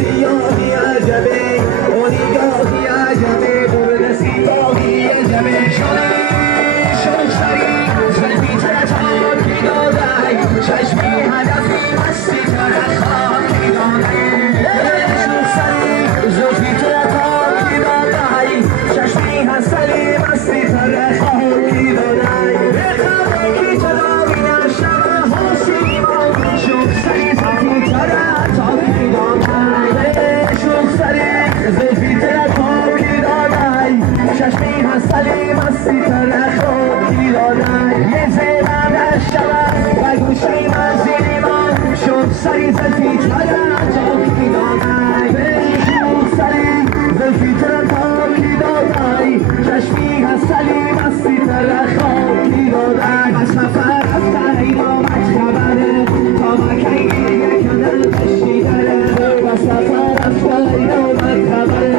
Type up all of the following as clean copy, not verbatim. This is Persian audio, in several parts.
سیاهی عجبه و نگاهی عجبه برد سیاهی عجبه شد سری زلفی ترتاکی دادای چشمی هدفی مستی ترخاکی دادای شد سری زلفی ترتاکی دادای چشمی هستلی مستی ترخاکی دادای بخواه کی تداوی نشم حاسی ما شد سری زلفی ترتاکی دادای شد سری زلفی ترتاکی دادای چشمی هستلی مستی ترخاکی دادای یه زیبم شود و گوشی من زیری من شد سری زلفی ترتاکی دادای شد سری زلفی ترتاکی دادای چشمی هستلی مستی ترخاکی دادای از سفر رفته این آمد خبره تا مکی یکنه پشتی داره و سفر رفته این آمد خبره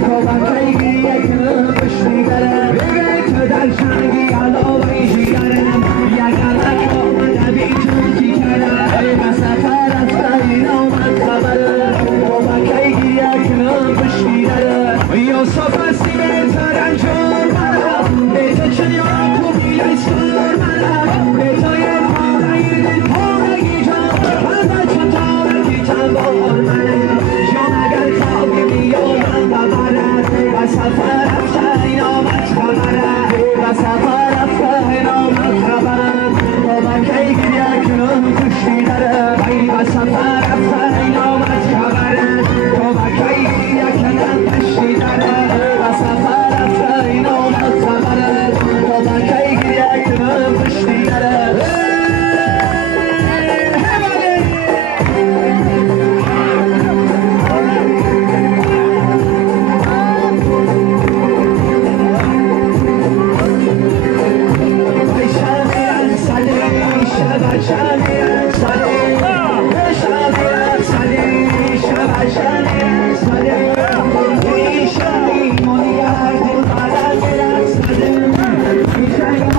تا مکی یکنه پشتی داره بگه تو در جنگی علاوه جیگرم یکنک آمده بی چونکی کرده و سفر رفته این آمد خبره تا مکی یکنه پشتی داره یا سفر سیمه ترنجور منم به تو چنین خوبی لیستور منم به تو یه پارگی پارگی جان من چون تارگی تنبار منم